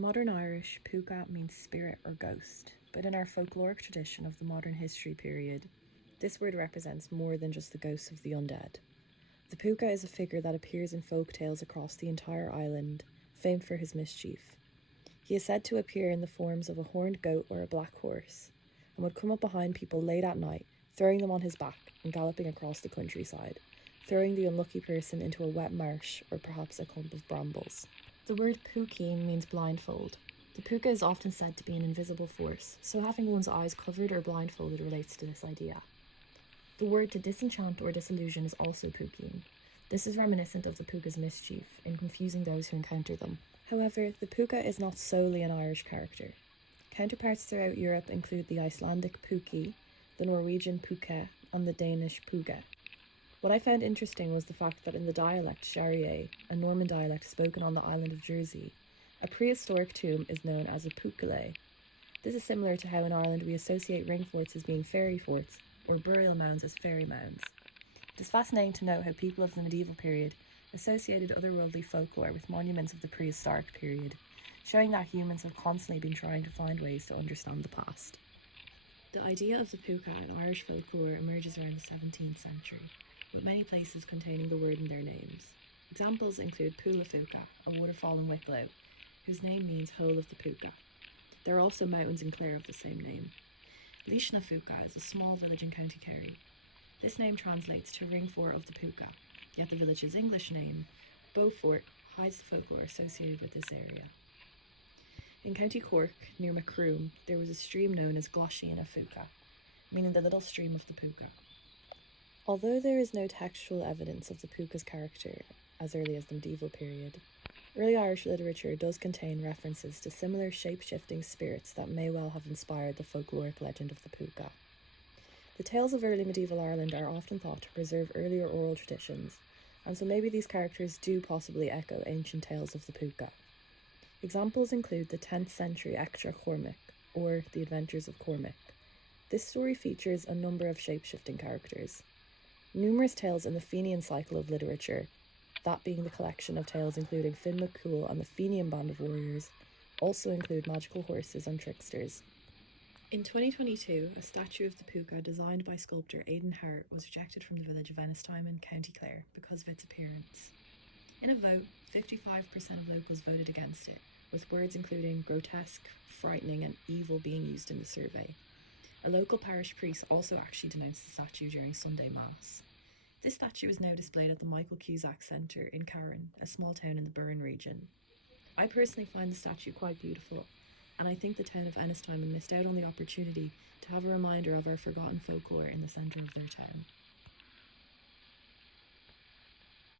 In modern Irish, Púca means spirit or ghost, but in our folkloric tradition of the modern history period, this word represents more than just the ghosts of the undead. The Púca is a figure that appears in folk tales across the entire island, famed for his mischief. He is said to appear in the forms of a horned goat or a black horse, and would come up behind people late at night, throwing them on his back and galloping across the countryside, throwing the unlucky person into a wet marsh or perhaps a clump of brambles. The word Púcín means blindfold. The Púca is often said to be an invisible force, so having one's eyes covered or blindfolded relates to this idea. The word to disenchant or disillusion is also Púcín. This is reminiscent of the Púca's mischief in confusing those who encounter them. However, the Púca is not solely an Irish character. Counterparts throughout Europe include the Icelandic Púki, the Norwegian Púke, and the Danish Puge. What I found interesting was the fact that in the dialect Charrier, a Norman dialect spoken on the island of Jersey, a prehistoric tomb is known as a Púcale. This is similar to how in Ireland we associate ring forts as being fairy forts, or burial mounds as fairy mounds. It is fascinating to note how people of the medieval period associated otherworldly folklore with monuments of the prehistoric period, showing that humans have constantly been trying to find ways to understand the past. The idea of the Púca in Irish folklore emerges around the 17th century, with many places containing the word in their names. Examples include Pula Fuca, a waterfall in Wicklow, whose name means Hole of the Púca. There are also mountains in Clare of the same name. Líshna Fuca is a small village in County Kerry. This name translates to Ring Fort of the Púca, yet the village's English name, Beaufort, hides the folklore associated with this area. In County Cork, near Macroom, there was a stream known as Glashína Fuca, meaning the little stream of the Púca. Although there is no textual evidence of the Púca's character as early as the medieval period, early Irish literature does contain references to similar shape-shifting spirits that may well have inspired the folkloric legend of the Púca. The tales of early medieval Ireland are often thought to preserve earlier oral traditions, and so maybe these characters do possibly echo ancient tales of the Púca. Examples include the 10th century Extra Cormac, or The Adventures of Cormac. This story features a number of shape-shifting characters. Numerous tales in the Fenian cycle of literature, that being the collection of tales including Finn McCool and the Fenian band of warriors, also include magical horses and tricksters. In 2022, a statue of the Púca designed by sculptor Aidan Hart was rejected from the village of Ennistimon in County Clare because of its appearance. In a vote, 55% of locals voted against it, with words including grotesque, frightening and evil being used in the survey. A local parish priest also actually denounced the statue during Sunday Mass. This statue is now displayed at the Michael Cusack Centre in Carron, a small town in the Burren region. I personally find the statue quite beautiful, and I think the town of Ennistimon missed out on the opportunity to have a reminder of our forgotten folklore in the centre of their town.